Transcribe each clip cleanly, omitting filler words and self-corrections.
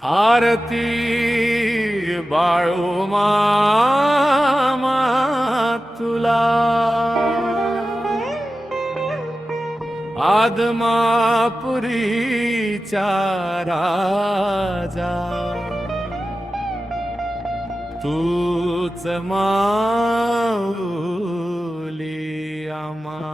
आरती बाळू मामा तुला आदमापुरीचा राजा तूच माऊली आम्हा।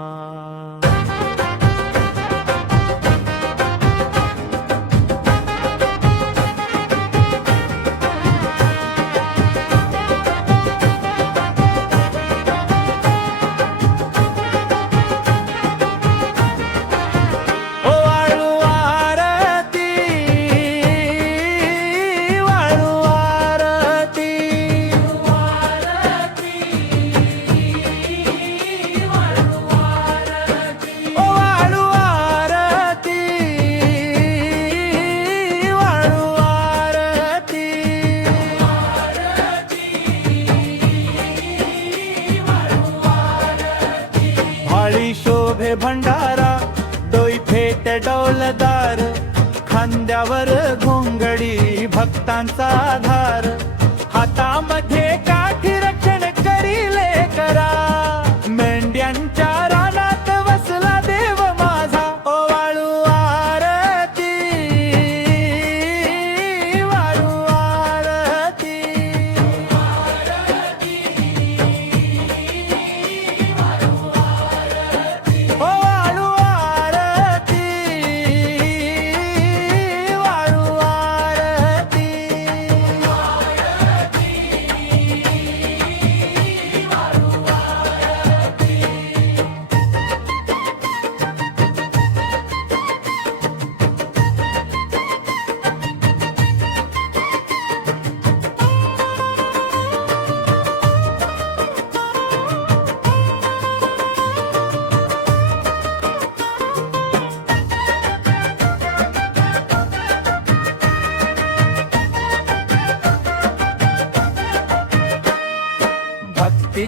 शोभे भंडारा डोई फेट डौलदार खांद्यावर घोंगडी भक्तांचा आधार हातामध्ये काठी रक्षण करीले करा मेंढ्यांच्या रानात वसला देव माझा ओ वाळू आरती वाळू आरती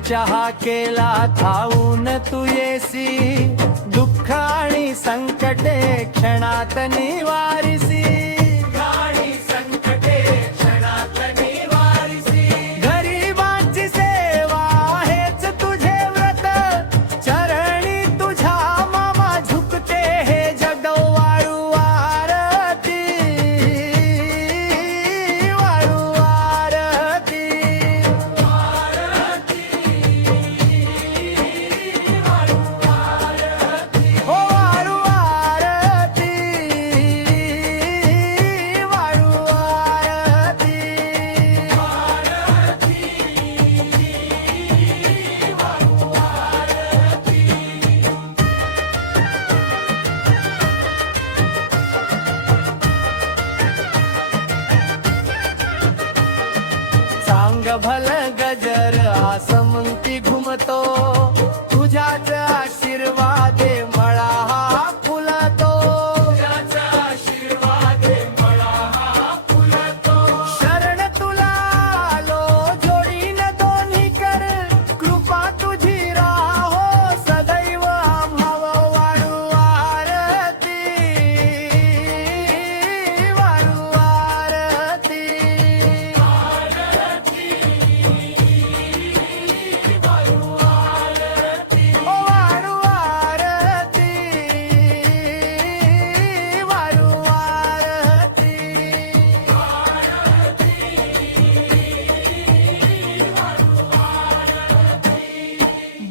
चहा केला धावून तू येसी दुःख आणि संकटे क्षणात निवारिसी गरिबांची सेवा हेच तुझे व्रत चरणी तुझ्या मामा झुकते हे जग वाळू आरती वाळू आरती सांग भल गजर आसमंती घुमतो तुझ्याच आशीर्वादे मळा हा फुलतो शरण तुला आलो जोडीन दोन्ही कर कृपा तुझी राहो सदैव आम्हाव वाळू आरती वाळू आरती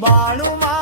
बाळू मा